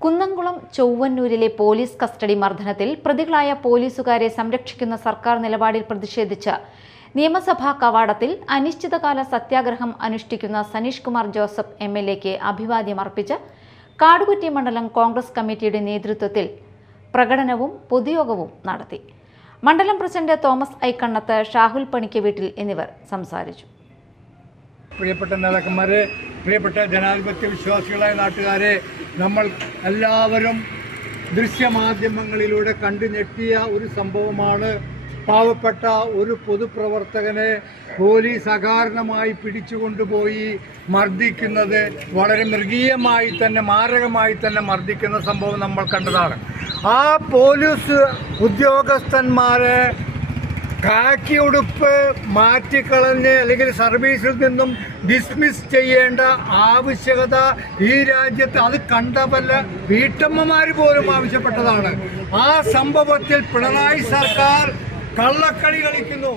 കുന്നംകുളം ചൊവ്വന്നൂരിലെ police custody മർദ്ദനത്തിൽ പ്രതികളായ പോലീസുകാരെ സംരക്ഷിക്കുന്ന സർക്കാർ നിലപാടിൽ പ്രതിഷേധിച്ച് നിയമസഭാ കവാടത്തിൽ അനിശ്ചിതകാല സത്യാഗ്രഹം അനുഷ്ഠിക്കുന്ന സനീഷ് കുമാർ ജോസഫ് എം എൽ എക്ക് അഭിവാദ്യം അർപ്പിച്ച് കാടുകുറ്റി മണ്ഡലം കോൺഗ്രസ് കമ്മിറ്റിയുടെ നേതൃത്വത്തിൽ പ്രകടനവും പൊതുയോഗവും നടത്തി. മണ്ഡലം പ്രസിഡന്റ് തോമസ് ഐക്കണ്ണത്ത് ഷാഹുൽ പണിക്ക് വീട്ടിൽ എന്നിവർ സംസാരിച്ചു. പ്രിയപ്പെട്ട നേതാക്കന്മാരെ പ്രിയപ്പെട്ട ജനാധിപത്യ വിശ്വാസികളായ നാട്ടുകാരെ നമ്മൾ എല്ലാവരും ദൃശ്യമാധ്യമങ്ങളിലൂടെ കണ്ടു ഞെട്ടിയ ഒരു സംഭവമാണ്. പാവപ്പെട്ട ഒരു പൊതുപ്രവർത്തകനെ പോലീസ് അകാരണമായി പിടിച്ചുകൊണ്ടുപോയി മർദ്ദിക്കുന്നത്. വളരെ മൃഗീയമായി തന്നെ മാരകമായി തന്നെ മർദ്ദിക്കുന്ന സംഭവം നമ്മൾ കണ്ടതാണ്. ആ പോലീസ് ഉദ്യോഗസ്ഥന്മാരെ കാക്കി ഉടുപ്പ് മാറ്റിക്കളഞ്ഞ് അല്ലെങ്കിൽ സർവീസിൽ നിന്നും ഡിസ്മിസ് ചെയ്യേണ്ട ആവശ്യകത ഈ രാജ്യത്ത് അത് കണ്ട പല വീട്ടമ്മമാർ പോലും ആവശ്യപ്പെട്ടതാണ്. ആ സംഭവത്തിൽ പിണറായി സർക്കാർ കള്ളക്കളി കളിക്കുന്നു.